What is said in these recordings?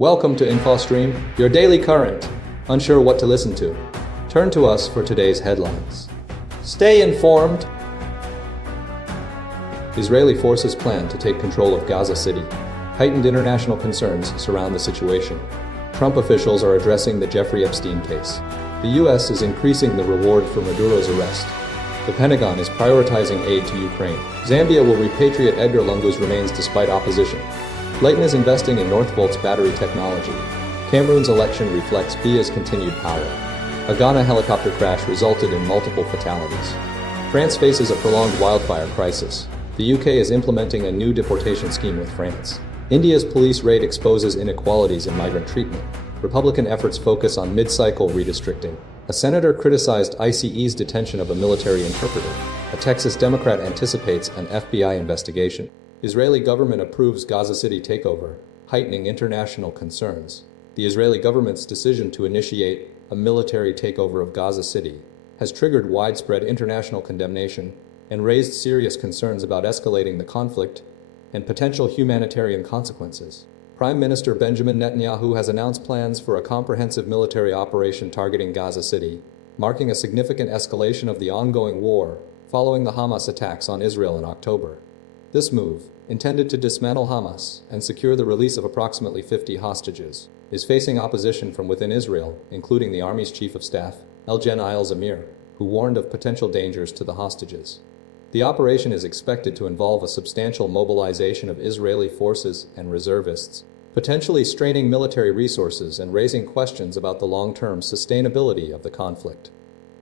Welcome to InfoStream, your daily current. Unsure what to listen to? Turn to us for today's headlines. Stay informed. Israeli forces plan to take control of Gaza City. Heightened international concerns surround the situation. Trump officials are addressing the Jeffrey Epstein case. The U.S. is increasing the reward for Maduro's arrest. The Pentagon is prioritizing aid to Ukraine. Zambia will repatriate Edgar Lungu's remains despite opposition. Lyten is investing in Northvolt's battery technology. Cameroon's election reflects Biya's continued power. A Ghana helicopter crash resulted in multiple fatalities. France faces a prolonged wildfire crisis. The UK is implementing a new deportation scheme with France. India's police raid exposes inequalities in migrant treatment. Republican efforts focus on mid-cycle redistricting. A senator criticized ICE's detention of a military interpreter. A Texas Democrat anticipates an FBI investigation. Israeli government approves Gaza City takeover, heightening international concerns. The Israeli government's decision to initiate a military takeover of Gaza City has triggered widespread international condemnation and raised serious concerns about escalating the conflict and potential humanitarian consequences. Prime Minister Benjamin Netanyahu has announced plans for a comprehensive military operation targeting Gaza City, marking a significant escalation of the ongoing war following the Hamas attacks on Israel in October. This move, intended to dismantle Hamas and secure the release of approximately 50 hostages, is facing opposition from within Israel, including the Army's Chief of Staff, El-Gen Zamir, who warned of potential dangers to the hostages. The operation is expected to involve a substantial mobilization of Israeli forces and reservists, potentially straining military resources and raising questions about the long-term sustainability of the conflict.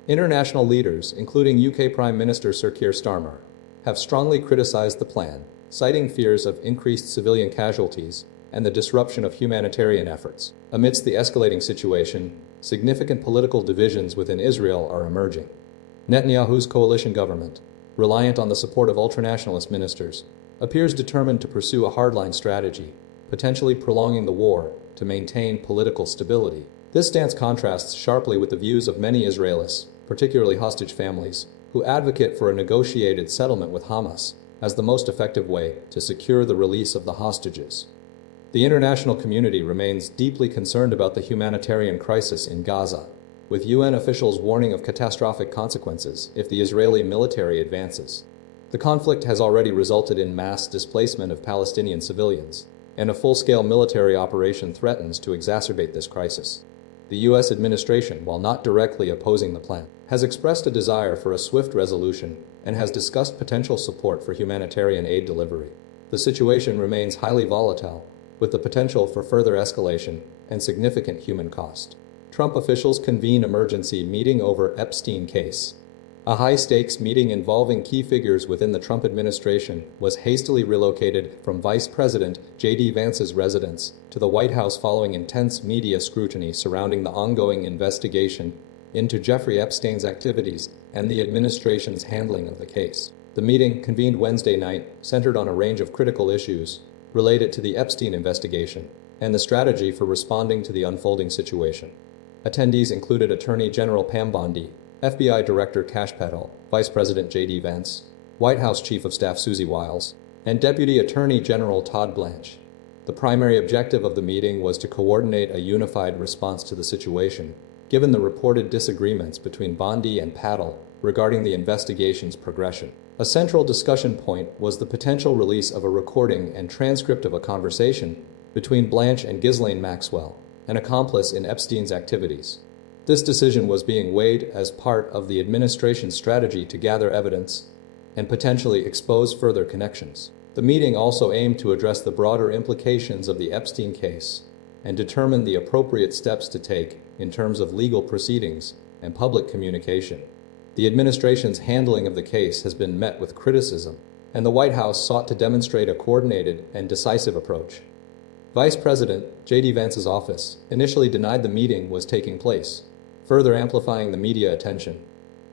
International leaders, including UK Prime Minister Sir Keir Starmer, have strongly criticized the plan, citing fears of increased civilian casualties and the disruption of humanitarian efforts. Amidst the escalating situation, significant political divisions within Israel are emerging. Netanyahu's coalition government, reliant on the support of ultranationalist ministers, appears determined to pursue a hardline strategy, potentially prolonging the war to maintain political stability. This stance contrasts sharply with the views of many Israelis, particularly hostage families, who advocate for a negotiated settlement with Hamas as the most effective way to secure the release of the hostages. The international community remains deeply concerned about the humanitarian crisis in Gaza, with UN officials warning of catastrophic consequences if the Israeli military advances. The conflict has already resulted in mass displacement of Palestinian civilians, and a full-scale military operation threatens to exacerbate this crisis. The U.S. administration, while not directly opposing the plan, has expressed a desire for a swift resolution and has discussed potential support for humanitarian aid delivery. The situation remains highly volatile, with the potential for further escalation and significant human cost. Trump officials convene emergency meeting over Epstein case. A high-stakes meeting involving key figures within the Trump administration was hastily relocated from Vice President J.D. Vance's residence to the White House following intense media scrutiny surrounding the ongoing investigation into Jeffrey Epstein's activities and the administration's handling of the case. The meeting, convened Wednesday night, centered on a range of critical issues related to the Epstein investigation and the strategy for responding to the unfolding situation. Attendees included Attorney General Pam Bondi, FBI Director Kash Patel, Vice President J.D. Vance, White House Chief of Staff Susie Wiles, and Deputy Attorney General Todd Blanche. The primary objective of the meeting was to coordinate a unified response to the situation, given the reported disagreements between Bondi and Patel regarding the investigation's progression. A central discussion point was the potential release of a recording and transcript of a conversation between Blanche and Ghislaine Maxwell, an accomplice in Epstein's activities. This decision was being weighed as part of the administration's strategy to gather evidence and potentially expose further connections. The meeting also aimed to address the broader implications of the Epstein case and determine the appropriate steps to take in terms of legal proceedings and public communication. The administration's handling of the case has been met with criticism, and the White House sought to demonstrate a coordinated and decisive approach. Vice President J.D. Vance's office initially denied the meeting was taking place, further amplifying the media attention.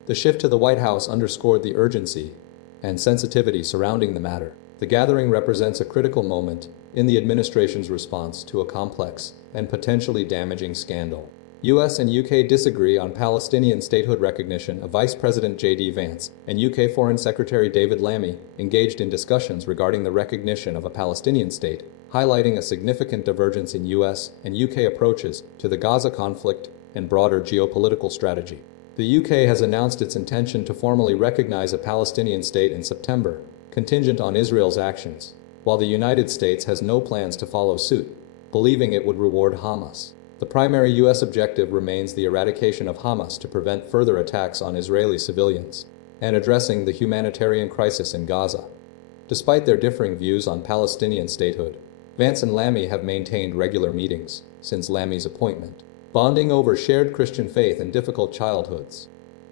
The shift to the White House underscored the urgency and sensitivity surrounding the matter. The gathering represents a critical moment in the administration's response to a complex and potentially damaging scandal. US and UK disagree on Palestinian statehood recognition of Vice President J.D. Vance and UK Foreign Secretary David Lammy engaged in discussions regarding the recognition of a Palestinian state, highlighting a significant divergence in US and UK approaches to the Gaza conflict and broader geopolitical strategy. The UK has announced its intention to formally recognize a Palestinian state in September, contingent on Israel's actions, while the United States has no plans to follow suit, believing it would reward Hamas. The primary U.S. objective remains the eradication of Hamas to prevent further attacks on Israeli civilians and addressing the humanitarian crisis in Gaza. Despite their differing views on Palestinian statehood, Vance and Lamy have maintained regular meetings since Lamy's appointment, bonding over shared Christian faith and difficult childhoods.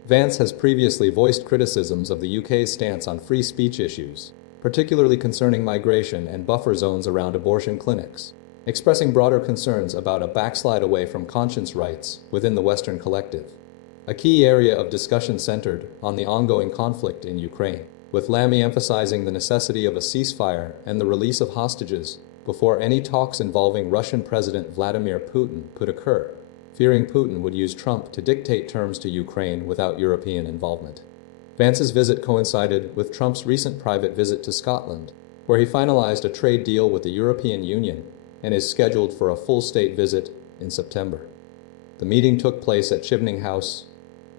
Vance has previously voiced criticisms of the UK's stance on free speech issues, particularly concerning migration and buffer zones around abortion clinics, expressing broader concerns about a backslide away from conscience rights within the Western collective. A key area of discussion centered on the ongoing conflict in Ukraine, with Lamy emphasizing the necessity of a ceasefire and the release of hostages before any talks involving Russian President Vladimir Putin could occur, fearing Putin would use Trump to dictate terms to Ukraine without European involvement. Vance's visit coincided with Trump's recent private visit to Scotland, where he finalized a trade deal with the European Union and is scheduled for a full state visit in September. The meeting took place at Chivening House,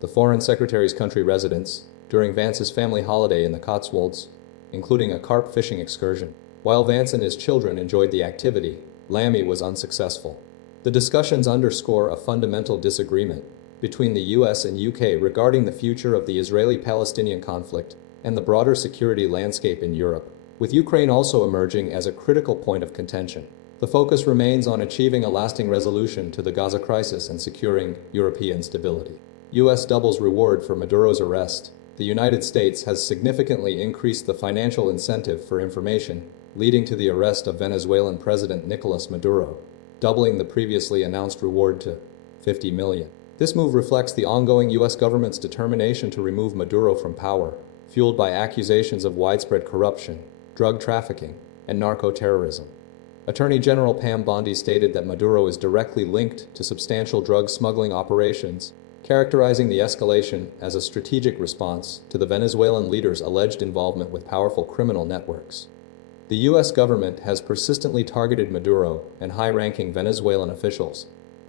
the Foreign Secretary's country residence, during Vance's family holiday in the Cotswolds, including a carp fishing excursion. While Vance and his children enjoyed the activity, Lamy was unsuccessful. The discussions underscore a fundamental disagreement between the US and UK regarding the future of the Israeli-Palestinian conflict and the broader security landscape in Europe, with Ukraine also emerging as a critical point of contention. The focus remains on achieving a lasting resolution to the Gaza crisis and securing European stability. US doubles reward for Maduro's arrest. The United States has significantly increased the financial incentive for information, leading to the arrest of Venezuelan President Nicolas Maduro, doubling the previously announced reward to $50 million. This move reflects the ongoing U.S. government's determination to remove Maduro from power, fueled by accusations of widespread corruption, drug trafficking, and narco-terrorism. Attorney General Pam Bondi stated that Maduro is directly linked to substantial drug smuggling operations, characterizing the escalation as a strategic response to the Venezuelan leader's alleged involvement with powerful criminal networks. The U.S. government has persistently targeted Maduro and high-ranking Venezuelan officials,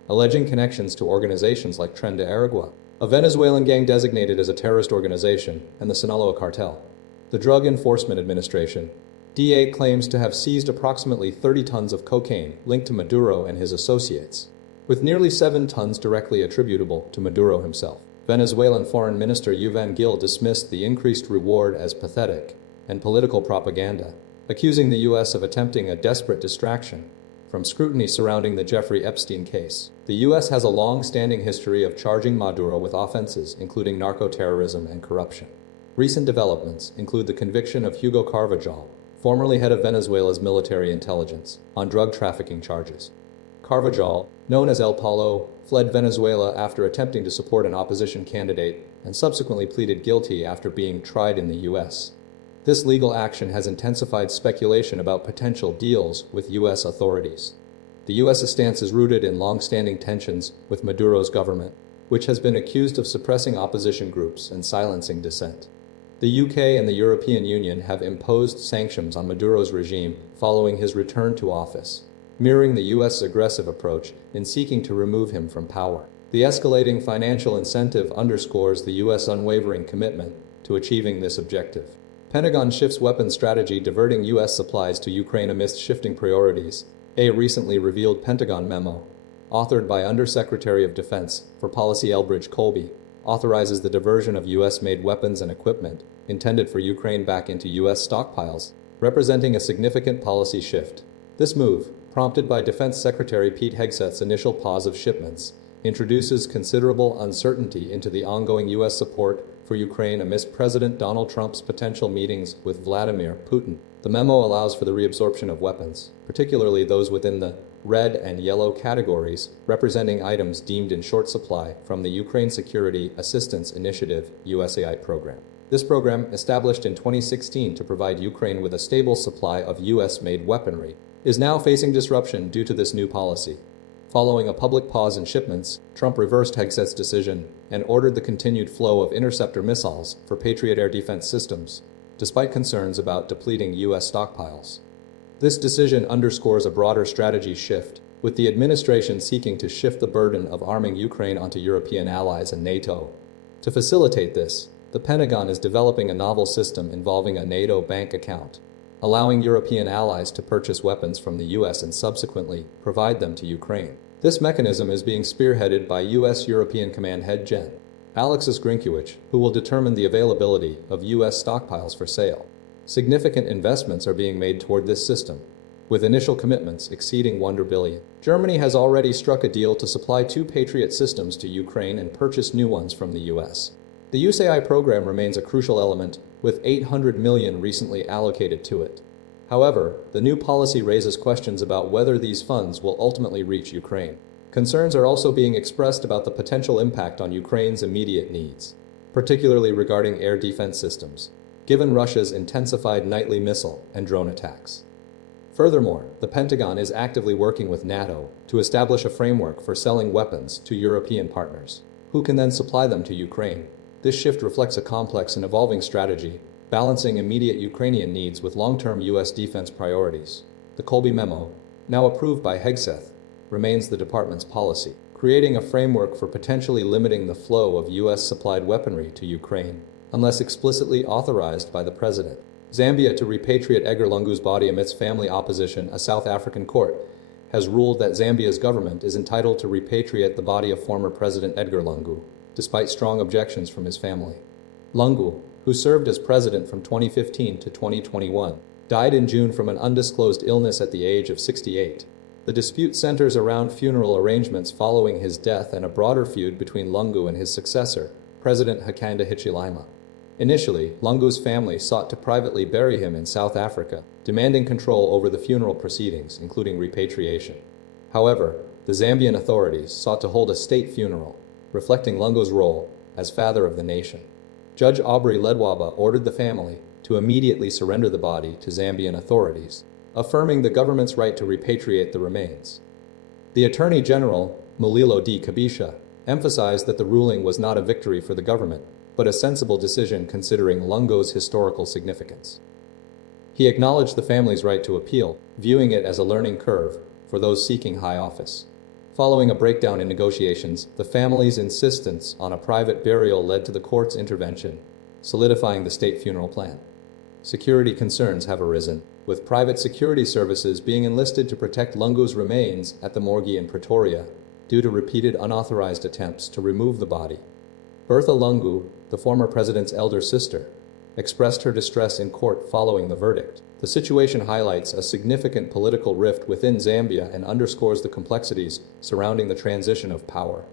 alleging connections to organizations like Tren de Aragua, a Venezuelan gang designated as a terrorist organization, and the Sinaloa cartel. The Drug Enforcement Administration, DEA, claims to have seized approximately 30 tons of cocaine linked to Maduro and his associates, with nearly 7 tons directly attributable to Maduro himself. Venezuelan Foreign Minister Yuvan Gil dismissed the increased reward as pathetic and political propaganda, accusing the U.S. of attempting a desperate distraction from scrutiny surrounding the Jeffrey Epstein case. The U.S. has a long-standing history of charging Maduro with offenses including narco-terrorism and corruption. Recent developments include the conviction of Hugo Carvajal, formerly head of Venezuela's military intelligence, on drug trafficking charges. Carvajal, known as El Palo, fled Venezuela after attempting to support an opposition candidate and subsequently pleaded guilty after being tried in the U.S. This legal action has intensified speculation about potential deals with U.S. authorities. The U.S.'s stance is rooted in long-standing tensions with Maduro's government, which has been accused of suppressing opposition groups and silencing dissent. The UK and the European Union have imposed sanctions on Maduro's regime following his return to office, mirroring the U.S.'s aggressive approach in seeking to remove him from power. The escalating financial incentive underscores the U.S. unwavering commitment to achieving this objective. Pentagon shifts weapons strategy, diverting U.S. supplies to Ukraine amidst shifting priorities. A recently revealed Pentagon memo, authored by Undersecretary of Defense for Policy Elbridge Colby, authorizes the diversion of U.S.-made weapons and equipment intended for Ukraine back into U.S. stockpiles, representing a significant policy shift. This move, prompted by Defense Secretary Pete Hegseth's initial pause of shipments, introduces considerable uncertainty into the ongoing U.S. support for Ukraine amidst President Donald Trump's potential meetings with Vladimir Putin. The memo allows for the reabsorption of weapons, particularly those within the red and yellow categories, representing items deemed in short supply from the Ukraine Security Assistance Initiative (USAI) program. This program, established in 2016 to provide Ukraine with a stable supply of U.S.-made weaponry, is now facing disruption due to this new policy. Following a public pause in shipments, Trump reversed Hegseth's decision and ordered the continued flow of interceptor missiles for Patriot air defense systems, despite concerns about depleting U.S. stockpiles. This decision underscores a broader strategy shift, with the administration seeking to shift the burden of arming Ukraine onto European allies and NATO. To facilitate this, the Pentagon is developing a novel system involving a NATO bank account, allowing European allies to purchase weapons from the US and subsequently provide them to Ukraine. This mechanism is being spearheaded by US European Command Head Gen. Alexis Grinkiewicz, who will determine the availability of US stockpiles for sale. Significant investments are being made toward this system, with initial commitments exceeding $1 billion. Germany has already struck a deal to supply 2 Patriot systems to Ukraine and purchase new ones from the US. The USAI program remains a crucial element, with $800 million recently allocated to it. However, the new policy raises questions about whether these funds will ultimately reach Ukraine. Concerns are also being expressed about the potential impact on Ukraine's immediate needs, particularly regarding air defense systems, given Russia's intensified nightly missile and drone attacks. Furthermore, the Pentagon is actively working with NATO to establish a framework for selling weapons to European partners, who can then supply them to Ukraine. This shift reflects a complex and evolving strategy, balancing immediate Ukrainian needs with long-term U.S. defense priorities. The Colby Memo, now approved by Hegseth, remains the department's policy, creating a framework for potentially limiting the flow of U.S.-supplied weaponry to Ukraine, unless explicitly authorized by the president. Zambia to repatriate Edgar Lungu's body amidst family opposition. A South African court has ruled that Zambia's government is entitled to repatriate the body of former President Edgar Lungu, despite strong objections from his family. Lungu, who served as president from 2015 to 2021, died in June from an undisclosed illness at the age of 68. The dispute centers around funeral arrangements following his death and a broader feud between Lungu and his successor, President Hakainde Hichilema. Initially, Lungu's family sought to privately bury him in South Africa, demanding control over the funeral proceedings, including repatriation. However, the Zambian authorities sought to hold a state funeral, reflecting Lungu's role as father of the nation. Judge Aubrey Ledwaba ordered the family to immediately surrender the body to Zambian authorities, affirming the government's right to repatriate the remains. The Attorney General, Mulilo D. Kabisha, emphasized that the ruling was not a victory for the government, but a sensible decision considering Lungu's historical significance. He acknowledged the family's right to appeal, viewing it as a learning curve for those seeking high office. Following a breakdown in negotiations, the family's insistence on a private burial led to the court's intervention, solidifying the state funeral plan. Security concerns have arisen, with private security services being enlisted to protect Lungu's remains at the morgue in Pretoria, due to repeated unauthorized attempts to remove the body. Bertha Lungu, the former president's elder sister, expressed her distress in court following the verdict. The situation highlights a significant political rift within Zambia and underscores the complexities surrounding the transition of power.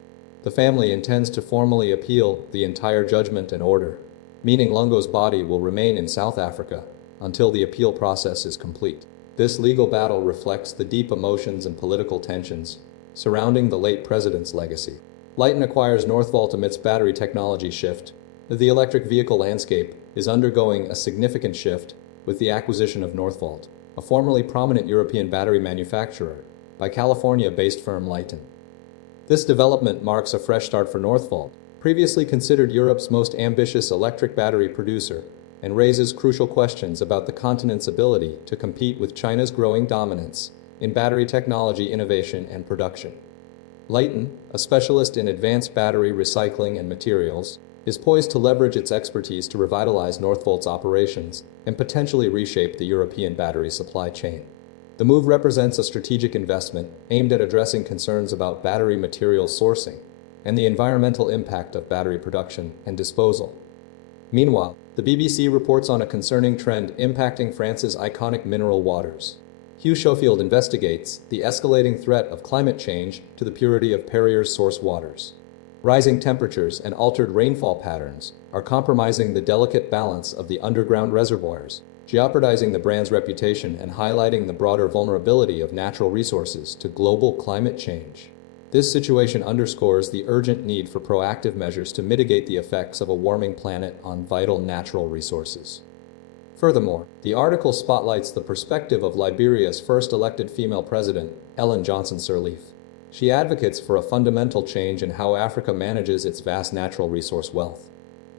The family intends to formally appeal the entire judgment and order, meaning Lungu's body will remain in South Africa until the appeal process is complete. This legal battle reflects the deep emotions and political tensions surrounding the late president's legacy. Lyten acquires Northvolt amidst battery technology shift. The electric vehicle landscape is undergoing a significant shift with the acquisition of Northvolt, a formerly prominent European battery manufacturer, by California-based firm Lyten. This development marks a fresh start for Northvolt, previously considered Europe's most ambitious electric battery producer, and raises crucial questions about the continent's ability to compete with China's growing dominance in battery technology innovation and production. Lyten, a specialist in advanced battery recycling and materials, is poised to leverage its expertise to revitalize Northvolt's operations and potentially reshape the European battery supply chain. The move represents a strategic investment aimed at addressing concerns about battery material sourcing and the environmental impact of battery production and disposal. Meanwhile, the BBC reports on a concerning trend impacting France's iconic mineral waters. Hugh Schofield investigates the escalating threat of climate change to the purity of Perrier's source waters. Rising temperatures and altered rainfall patterns are compromising the delicate balance of the underground reservoirs, jeopardizing the brand's reputation and highlighting the broader vulnerability of natural resources to global climate change. This situation underscores the urgent need for proactive measures to mitigate the effects of a warming planet on vital natural resources. Furthermore, the article spotlights the perspective of Liberia's first elected female president, Ellen Johnson Sirleaf. She advocates for a fundamental change in how Africa manages its vast natural resource wealth.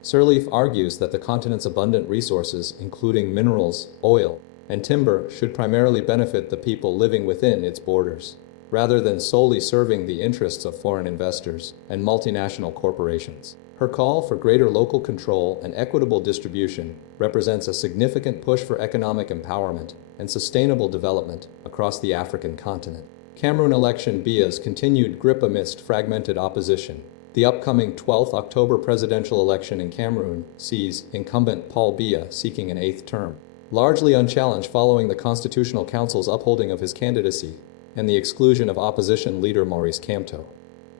Sirleaf argues that the continent's abundant resources, including minerals, oil, and timber should primarily benefit the people living within its borders, rather than solely serving the interests of foreign investors and multinational corporations. Her call for greater local control and equitable distribution represents a significant push for economic empowerment and sustainable development across the African continent. Cameroon election Biya's continued grip amidst fragmented opposition. The upcoming 12th October presidential election in Cameroon sees incumbent Paul Biya seeking an 8th term, largely unchallenged following the Constitutional Council's upholding of his candidacy and the exclusion of opposition leader Maurice Kamto.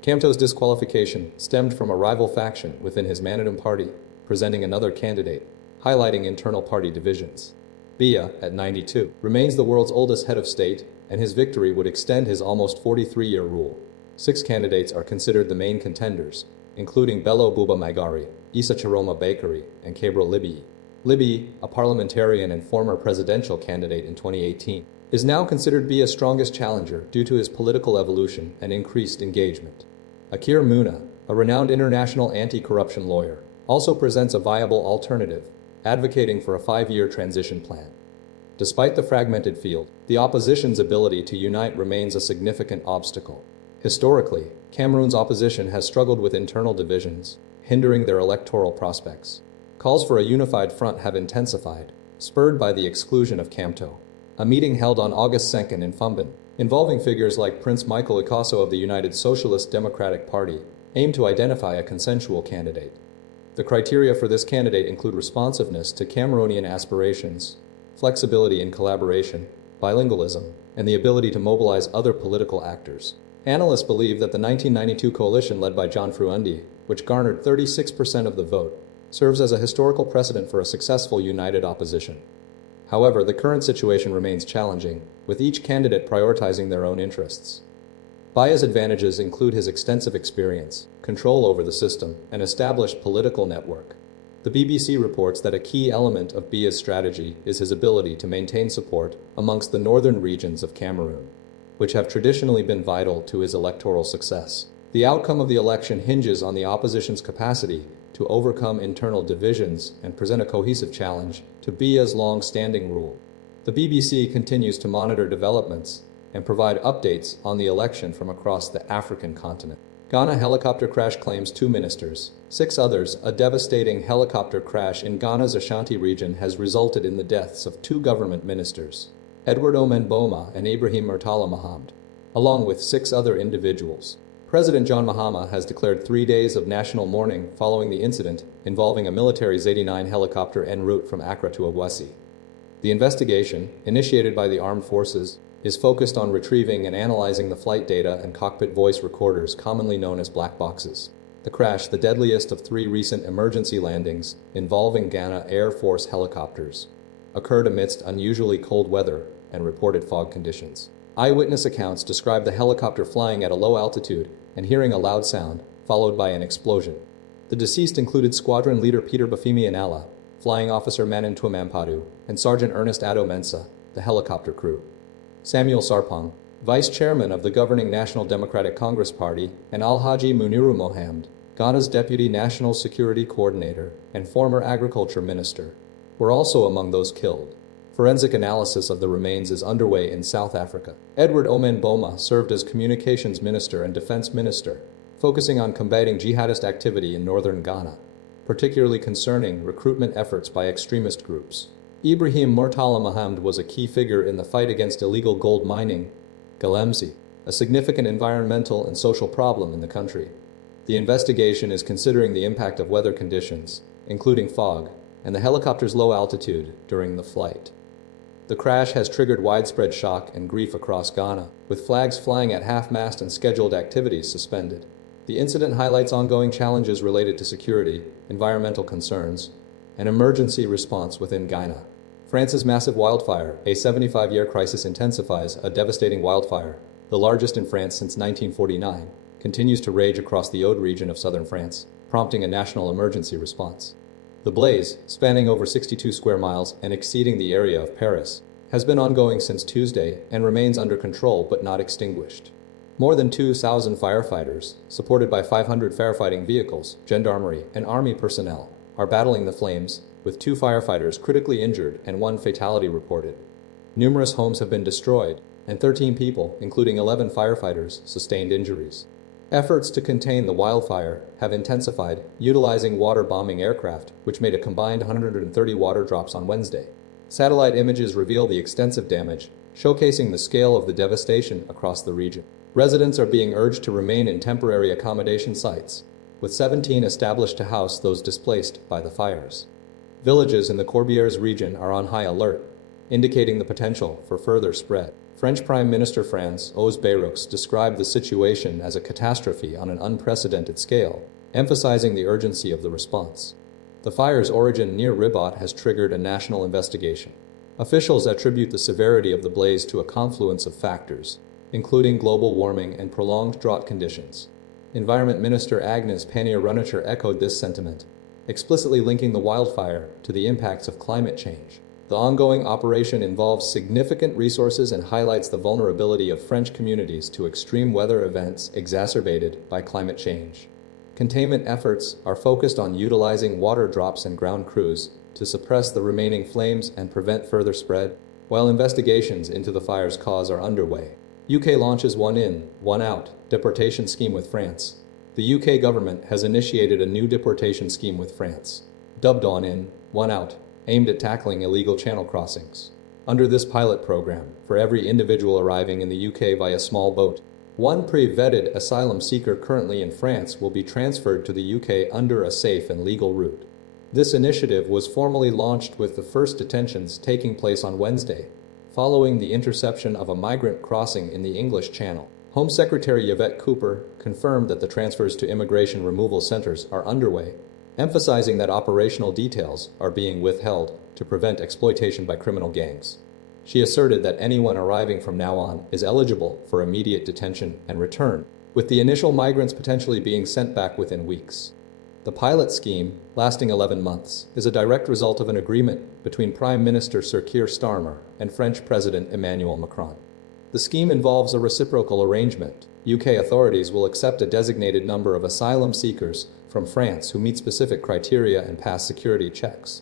Kamto's disqualification stemmed from a rival faction within his Manadum party, presenting another candidate, highlighting internal party divisions. Biya, at 92, remains the world's oldest head of state, and his victory would extend his almost 43-year rule. 6 candidates are considered the main contenders, including Bello Buba Maigari, Issa Chiroma Bakary, and Cabral Libby. Libby, a parliamentarian and former presidential candidate in 2018, is now considered Biya's strongest challenger due to his political evolution and increased engagement. Akir Muna, a renowned international anti-corruption lawyer, also presents a viable alternative, advocating for a 5-year transition plan. Despite the fragmented field, the opposition's ability to unite remains a significant obstacle. Historically, Cameroon's opposition has struggled with internal divisions, hindering their electoral prospects. Calls for a unified front have intensified, spurred by the exclusion of Kamto. A meeting held on August 2nd in Fumbin, involving figures like Prince Michael Ikaso of the United Socialist Democratic Party, aimed to identify a consensual candidate. The criteria for this candidate include responsiveness to Cameroonian aspirations, flexibility in collaboration, bilingualism, and the ability to mobilize other political actors. Analysts believe that the 1992 coalition led by John Fruendi, which garnered 36% of the vote, serves as a historical precedent for a successful united opposition. However, the current situation remains challenging, with each candidate prioritizing their own interests. Biya's advantages include his extensive experience, control over the system, and established political network. The BBC reports that a key element of Biya's strategy is his ability to maintain support amongst the northern regions of Cameroon, which have traditionally been vital to his electoral success. The outcome of the election hinges on the opposition's capacity to overcome internal divisions and present a cohesive challenge to Biya's long-standing rule. The BBC continues to monitor developments and provide updates on the election from across the African continent. Ghana helicopter crash claims 2 ministers. 6 others. A devastating helicopter crash in Ghana's Ashanti region has resulted in the deaths of 2 government ministers, Edward Omen Boma and Ibrahim Murtala Mohammed, along with 6 other individuals. President John Mahama has declared 3 days of national mourning following the incident involving a military Z-89 helicopter en route from Accra to Obuasi. The investigation, initiated by the armed forces, is focused on retrieving and analyzing the flight data and cockpit voice recorders commonly known as black boxes. The crash, the deadliest of 3 recent emergency landings involving Ghana Air Force helicopters, occurred amidst unusually cold weather and reported fog conditions. Eyewitness accounts describe the helicopter flying at a low altitude and hearing a loud sound, followed by an explosion. The deceased included squadron leader Peter Bafimi Anala, flying officer Manin Tuamampadu, and Sergeant Ernest Addo Mensah, the helicopter crew. Samuel Sarpong, vice chairman of the governing National Democratic Congress Party, and Alhaji Muniru Mohammed, Ghana's deputy national security coordinator and former agriculture minister, were also among those killed. Forensic analysis of the remains is underway in South Africa. Edward Omen Boma served as communications minister and defense minister, focusing on combating jihadist activity in northern Ghana, particularly concerning recruitment efforts by extremist groups. Ibrahim Murtala Mohammed was a key figure in the fight against illegal gold mining, Galemsi, a significant environmental and social problem in the country. The investigation is considering the impact of weather conditions, including fog, and the helicopter's low altitude during the flight. The crash has triggered widespread shock and grief across Ghana, with flags flying at half-mast and scheduled activities suspended. The incident highlights ongoing challenges related to security, environmental concerns, and emergency response within Ghana. France's massive wildfire, a 75-year crisis intensifies, a devastating wildfire, the largest in France since 1949, continues to rage across the Aude region of southern France, prompting a national emergency response. The blaze, spanning over 62 square miles and exceeding the area of Paris, has been ongoing since Tuesday and remains under control but not extinguished. More than 2,000 firefighters, supported by 500 firefighting vehicles, gendarmerie, and army personnel, are battling the flames, with 2 firefighters critically injured and 1 fatality reported. Numerous homes have been destroyed, and 13 people, including 11 firefighters, sustained injuries. Efforts to contain the wildfire have intensified, utilizing water-bombing aircraft, which made a combined 130 water drops on Wednesday. Satellite images reveal the extensive damage, showcasing the scale of the devastation across the region. Residents are being urged to remain in temporary accommodation sites, with 17 established to house those displaced by the fires. Villages in the Corbières region are on high alert, indicating the potential for further spread. French Prime Minister François Bayrou described the situation as a catastrophe on an unprecedented scale, emphasizing the urgency of the response. The fire's origin near Ribat has triggered a national investigation. Officials attribute the severity of the blaze to a confluence of factors, including global warming and prolonged drought conditions. Environment Minister Agnes Pannier-Runacher echoed this sentiment, explicitly linking the wildfire to the impacts of climate change. The ongoing operation involves significant resources and highlights the vulnerability of French communities to extreme weather events exacerbated by climate change. Containment efforts are focused on utilizing water drops and ground crews to suppress the remaining flames and prevent further spread, while investigations into the fire's cause are underway. UK launches one in, one out deportation scheme with France. The UK government has initiated a new deportation scheme with France, dubbed one in, one out, aimed at tackling illegal channel crossings. Under this pilot program, for every individual arriving in the UK via small boat, one pre-vetted asylum seeker currently in France will be transferred to the UK under a safe and legal route. This initiative was formally launched with the first detentions taking place on Wednesday, following the interception of a migrant crossing in the English Channel. Home Secretary Yvette Cooper confirmed that the transfers to immigration removal centers are underway, emphasizing that operational details are being withheld to prevent exploitation by criminal gangs. She asserted that anyone arriving from now on is eligible for immediate detention and return, with the initial migrants potentially being sent back within weeks. The pilot scheme, lasting 11 months, is a direct result of an agreement between Prime Minister Sir Keir Starmer and French President Emmanuel Macron. The scheme involves a reciprocal arrangement. UK authorities will accept a designated number of asylum seekers from France who meet specific criteria and pass security checks.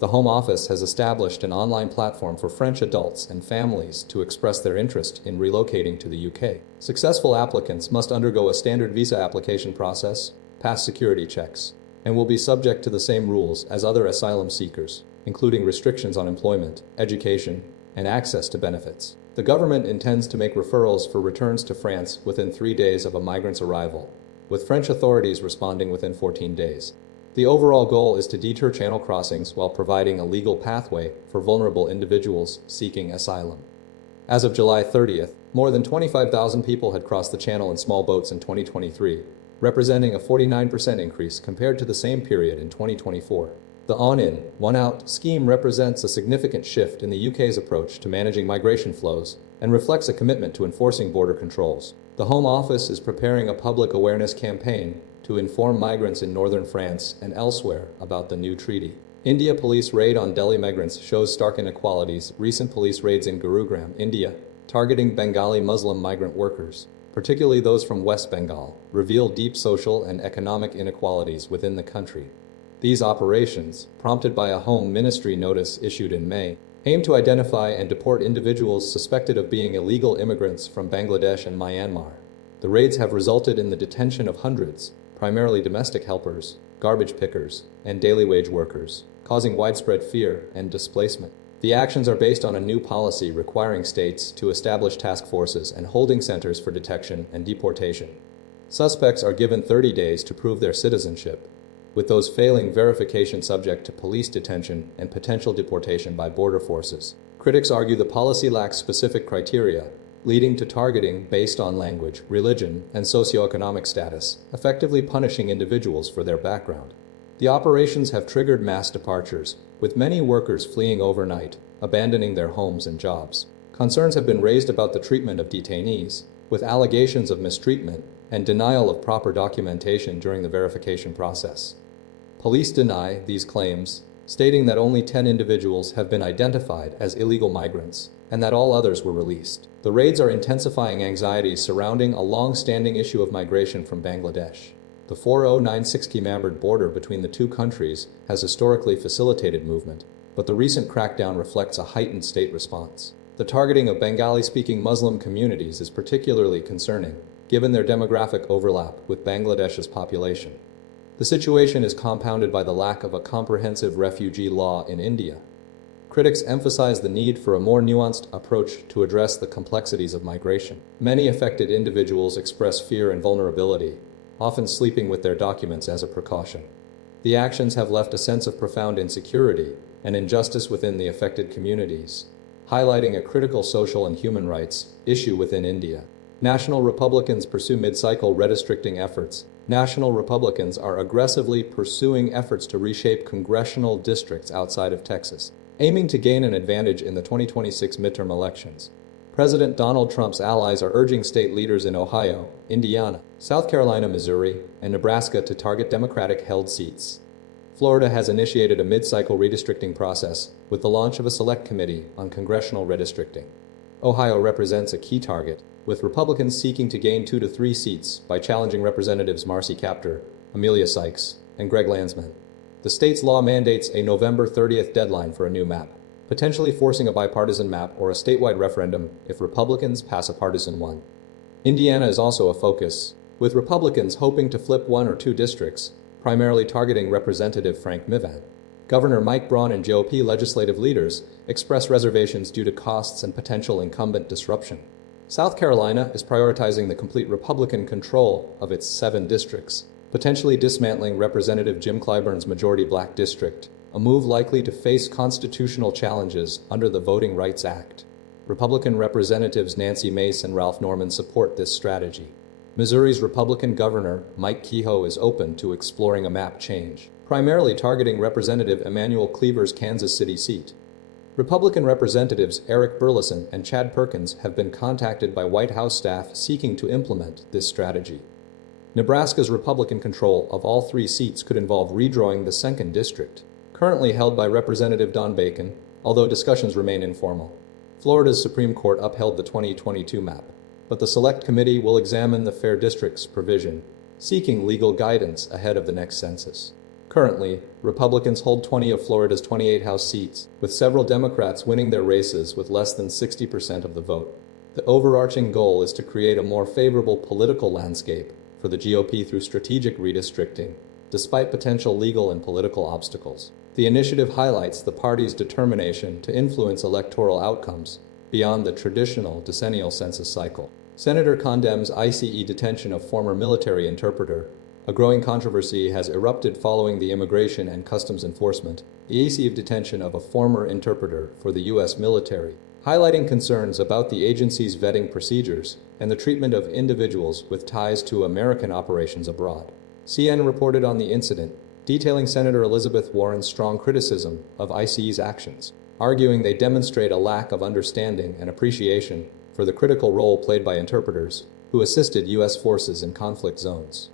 The Home Office has established an online platform for French adults and families to express their interest in relocating to the UK. Successful applicants must undergo a standard visa application process, pass security checks, and will be subject to the same rules as other asylum seekers, including restrictions on employment, education, and access to benefits. The government intends to make referrals for returns to France within 3 days of a migrant's arrival, with French authorities responding within 14 days. The overall goal is to deter channel crossings while providing a legal pathway for vulnerable individuals seeking asylum. As of July 30th, more than 25,000 people had crossed the channel in small boats in 2023, representing a 49% increase compared to the same period in 2024. The on-in, one-out scheme represents a significant shift in the UK's approach to managing migration flows and reflects a commitment to enforcing border controls. The Home Office is preparing a public awareness campaign to inform migrants in northern France and elsewhere about the new treaty. India police raid on Delhi migrants shows stark inequalities. Recent police raids in Gurugram, India, targeting Bengali Muslim migrant workers, particularly those from West Bengal, reveal deep social and economic inequalities within the country. These operations, prompted by a Home Ministry notice issued in May, aim to identify and deport individuals suspected of being illegal immigrants from Bangladesh and Myanmar. The raids have resulted in the detention of hundreds, primarily domestic helpers, garbage pickers, and daily wage workers, causing widespread fear and displacement. The actions are based on a new policy requiring states to establish task forces and holding centers for detection and deportation. Suspects are given 30 days to prove their citizenship, with those failing verification subject to police detention and potential deportation by border forces. Critics argue the policy lacks specific criteria, leading to targeting based on language, religion, and socioeconomic status, effectively punishing individuals for their background. The operations have triggered mass departures, with many workers fleeing overnight, abandoning their homes and jobs. Concerns have been raised about the treatment of detainees, with allegations of mistreatment and denial of proper documentation during the verification process. Police deny these claims, stating that only 10 individuals have been identified as illegal migrants and that all others were released. The raids are intensifying anxieties surrounding a long-standing issue of migration from Bangladesh. The 409-6 km border between the two countries has historically facilitated movement, but the recent crackdown reflects a heightened state response. The targeting of Bengali-speaking Muslim communities is particularly concerning, given their demographic overlap with Bangladesh's population. The situation is compounded by the lack of a comprehensive refugee law in India. Critics emphasize the need for a more nuanced approach to address the complexities of migration. Many affected individuals express fear and vulnerability, often sleeping with their documents as a precaution. The actions have left a sense of profound insecurity and injustice within the affected communities, highlighting a critical social and human rights issue within India. National Republicans pursue mid-cycle redistricting efforts. National Republicans are aggressively pursuing efforts to reshape congressional districts outside of Texas, aiming to gain an advantage in the 2026 midterm elections. President Donald Trump's allies are urging state leaders in Ohio, Indiana, South Carolina, Missouri, and Nebraska to target Democratic-held seats. Florida has initiated a mid-cycle redistricting process with the launch of a select committee on congressional redistricting. Ohio represents a key target, with Republicans seeking to gain 2 to 3 seats by challenging Representatives Marcy Kaptur, Amelia Sykes, and Greg Landsman. The state's law mandates a November 30th deadline for a new map, potentially forcing a bipartisan map or a statewide referendum if Republicans pass a partisan one. Indiana is also a focus, with Republicans hoping to flip 1 or 2 districts, primarily targeting Representative Frank Mivant. Governor Mike Braun and GOP legislative leaders express reservations due to costs and potential incumbent disruption. South Carolina is prioritizing the complete Republican control of its 7 districts, potentially dismantling Representative Jim Clyburn's majority black district, a move likely to face constitutional challenges under the Voting Rights Act. Republican Representatives Nancy Mace and Ralph Norman support this strategy. Missouri's Republican Governor Mike Kehoe is open to exploring a map change, primarily targeting Representative Emanuel Cleaver's Kansas City seat. Republican Representatives Eric Burleson and Chad Perkins have been contacted by White House staff seeking to implement this strategy. Nebraska's Republican control of all 3 seats could involve redrawing the 2nd district, currently held by Representative Don Bacon, although discussions remain informal. Florida's Supreme Court upheld the 2022 map, but the Select Committee will examine the Fair Districts provision, seeking legal guidance ahead of the next census. Currently, Republicans hold 20 of Florida's 28 House seats, with several Democrats winning their races with less than 60% of the vote. The overarching goal is to create a more favorable political landscape for the GOP through strategic redistricting, despite potential legal and political obstacles. The initiative highlights the party's determination to influence electoral outcomes beyond the traditional decennial census cycle. Senator Condemns ICE detention of former military interpreter. A growing controversy has erupted following the Immigration and Customs Enforcement, the ICE detention of a former interpreter for the U.S. military, highlighting concerns about the agency's vetting procedures and the treatment of individuals with ties to American operations abroad. CN reported on the incident, detailing Senator Elizabeth Warren's strong criticism of ICE's actions, arguing they demonstrate a lack of understanding and appreciation for the critical role played by interpreters who assisted U.S. forces in conflict zones.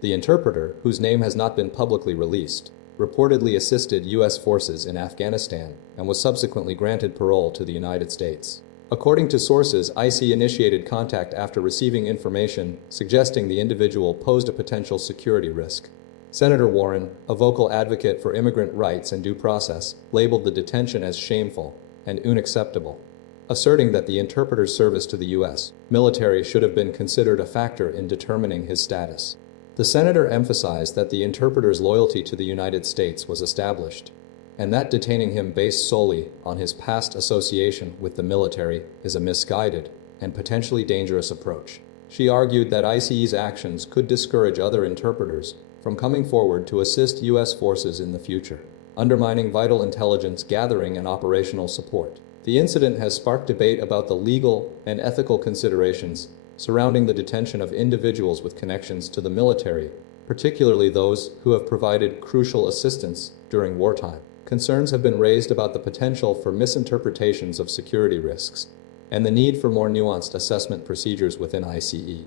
The interpreter, whose name has not been publicly released, reportedly assisted U.S. forces in Afghanistan and was subsequently granted parole to the United States. According to sources, ICE initiated contact after receiving information suggesting the individual posed a potential security risk. Senator Warren, a vocal advocate for immigrant rights and due process, labeled the detention as shameful and unacceptable, asserting that the interpreter's service to the U.S. military should have been considered a factor in determining his status. The senator emphasized that the interpreter's loyalty to the United States was established, and that detaining him based solely on his past association with the military is a misguided and potentially dangerous approach. She argued that ICE's actions could discourage other interpreters from coming forward to assist U.S. forces in the future, undermining vital intelligence gathering and operational support. The incident has sparked debate about the legal and ethical considerations surrounding the detention of individuals with connections to the military, particularly those who have provided crucial assistance during wartime. Concerns have been raised about the potential for misinterpretations of security risks and the need for more nuanced assessment procedures within ICE.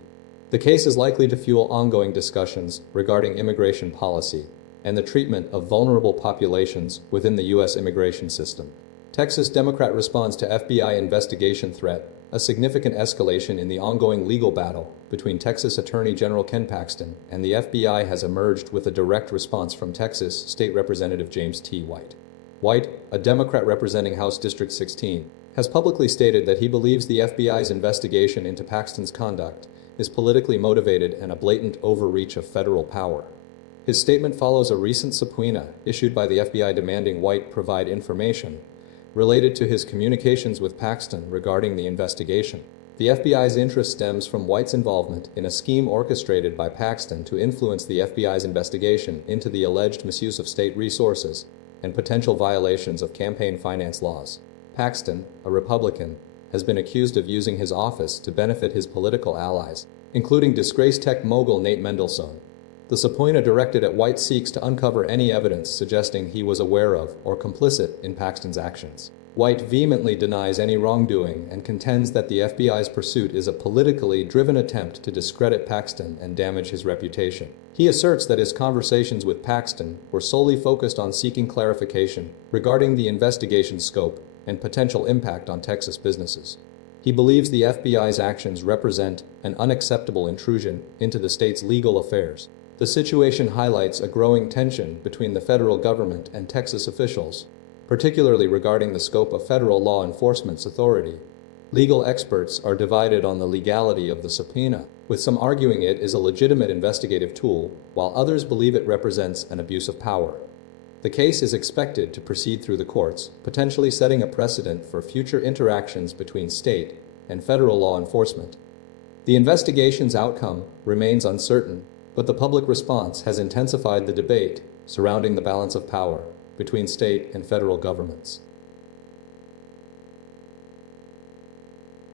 The case is likely to fuel ongoing discussions regarding immigration policy and the treatment of vulnerable populations within the U.S. immigration system. Texas Democrat responds to FBI investigation threat, a significant escalation in the ongoing legal battle between Texas Attorney General Ken Paxton and the FBI has emerged with a direct response from Texas State Representative James T. White. White, a Democrat representing House District 16, has publicly stated that he believes the FBI's investigation into Paxton's conduct is politically motivated and a blatant overreach of federal power. His statement follows a recent subpoena issued by the FBI demanding White provide information related to his communications with Paxton regarding the investigation. The FBI's interest stems from White's involvement in a scheme orchestrated by Paxton to influence the FBI's investigation into the alleged misuse of state resources and potential violations of campaign finance laws. Paxton, a Republican, has been accused of using his office to benefit his political allies, including disgraced tech mogul Nate Mendelsohn. The subpoena directed at White seeks to uncover any evidence suggesting he was aware of or complicit in Paxton's actions. White vehemently denies any wrongdoing and contends that the FBI's pursuit is a politically driven attempt to discredit Paxton and damage his reputation. He asserts that his conversations with Paxton were solely focused on seeking clarification regarding the investigation's scope and potential impact on Texas businesses. He believes the FBI's actions represent an unacceptable intrusion into the state's legal affairs. The situation highlights a growing tension between the federal government and Texas officials, particularly regarding the scope of federal law enforcement's authority. Legal experts are divided on the legality of the subpoena, with some arguing it is a legitimate investigative tool, while others believe it represents an abuse of power. The case is expected to proceed through the courts, potentially setting a precedent for future interactions between state and federal law enforcement. The investigation's outcome remains uncertain, but the public response has intensified the debate surrounding the balance of power between state and federal governments.